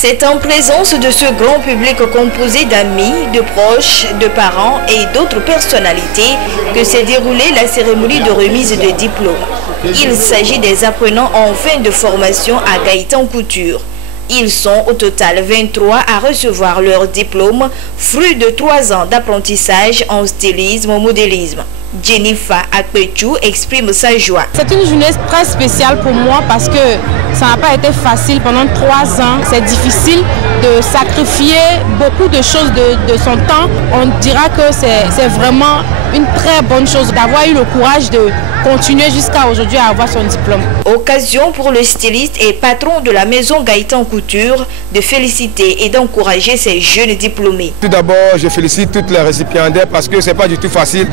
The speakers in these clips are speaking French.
C'est en présence de ce grand public composé d'amis, de proches, de parents et d'autres personnalités que s'est déroulée la cérémonie de remise de diplôme. Il s'agit des apprenants en fin de formation à Gaëtan Couture. Ils sont au total 23 à recevoir leur diplôme, fruit de 3 ans d'apprentissage en stylisme et modélisme. Jennifer Akpechou exprime sa joie. C'est une journée très spéciale pour moi parce que ça n'a pas été facile pendant 3 ans. C'est difficile de sacrifier beaucoup de choses de son temps. On dira que c'est vraiment une très bonne chose d'avoir eu le courage de continuer jusqu'à aujourd'hui à avoir son diplôme. Occasion pour le styliste et patron de la maison Gaëtan Couture de féliciter et d'encourager ces jeunes diplômés. Tout d'abord, je félicite toutes les récipiendaires parce que ce n'est pas du tout facile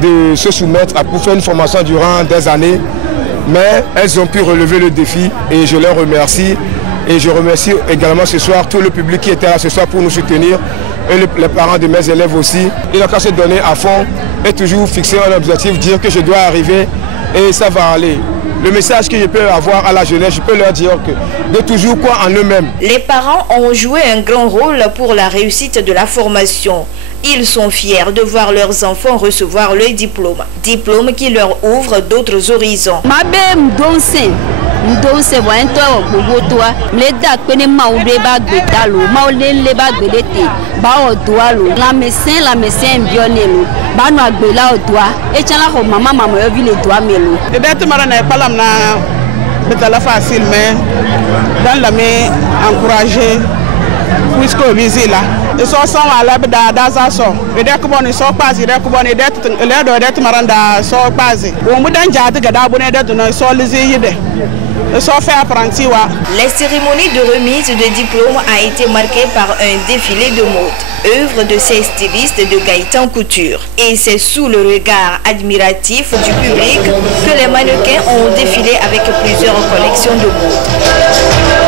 de se soumettre à pour faire une formation durant des années, mais elles ont pu relever le défi et je leur remercie. Et je remercie également ce soir tout le public qui était là ce soir pour nous soutenir et les parents de mes élèves aussi. Ils ont qu'à se donner à fond et toujours fixer un objectif, dire que je dois arriver et ça va aller. Le message que je peux avoir à la jeunesse, je peux leur dire que de toujours croire en eux-mêmes. Les parents ont joué un grand rôle pour la réussite de la formation. Ils sont fiers de voir leurs enfants recevoir le diplôme. Diplôme qui leur ouvre d'autres horizons. Facile, mais dans la main encouragée puisque visé là ils sont à la base so et dès que bon ils sont pas ils que bon et d'être l'air d'être maranda so basé on me donne déjà de abonner d'être non so les yide so fait apprenti wa. La cérémonie de remise de diplôme a été marquée par un défilé de mode, œuvre de ces stylistes de Gaëtan Couture. Et c'est sous le regard admiratif du public que les mannequins ont défilé avec plusieurs collections de mode.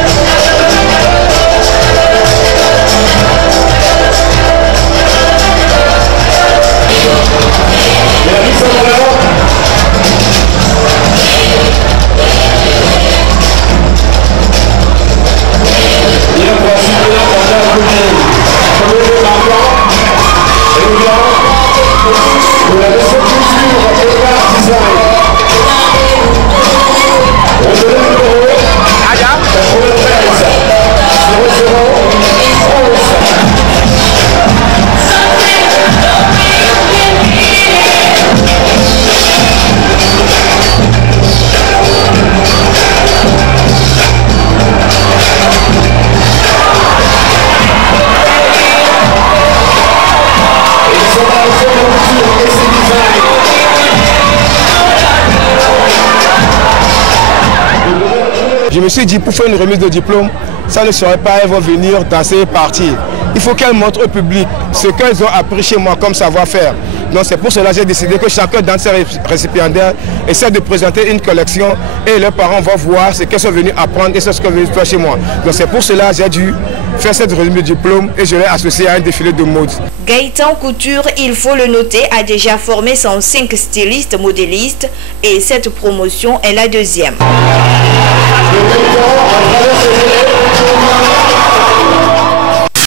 Je me suis dit, pour faire une remise de diplôme, ça ne serait pas, elles vont venir danser et partir. Il faut qu'elles montrent au public ce qu'elles ont appris chez moi comme savoir-faire. Donc c'est pour cela que j'ai décidé que chacun d'entre ces récipiendaires essaie de présenter une collection et leurs parents vont voir ce qu'elles sont venus apprendre et ce qu'elles sont venus faire chez moi. Donc c'est pour cela que j'ai dû faire cette remise de diplôme et je l'ai associé à un défilé de mode. Gaëtan Couture, il faut le noter, a déjà formé 105 stylistes modélistes et cette promotion est la 2e.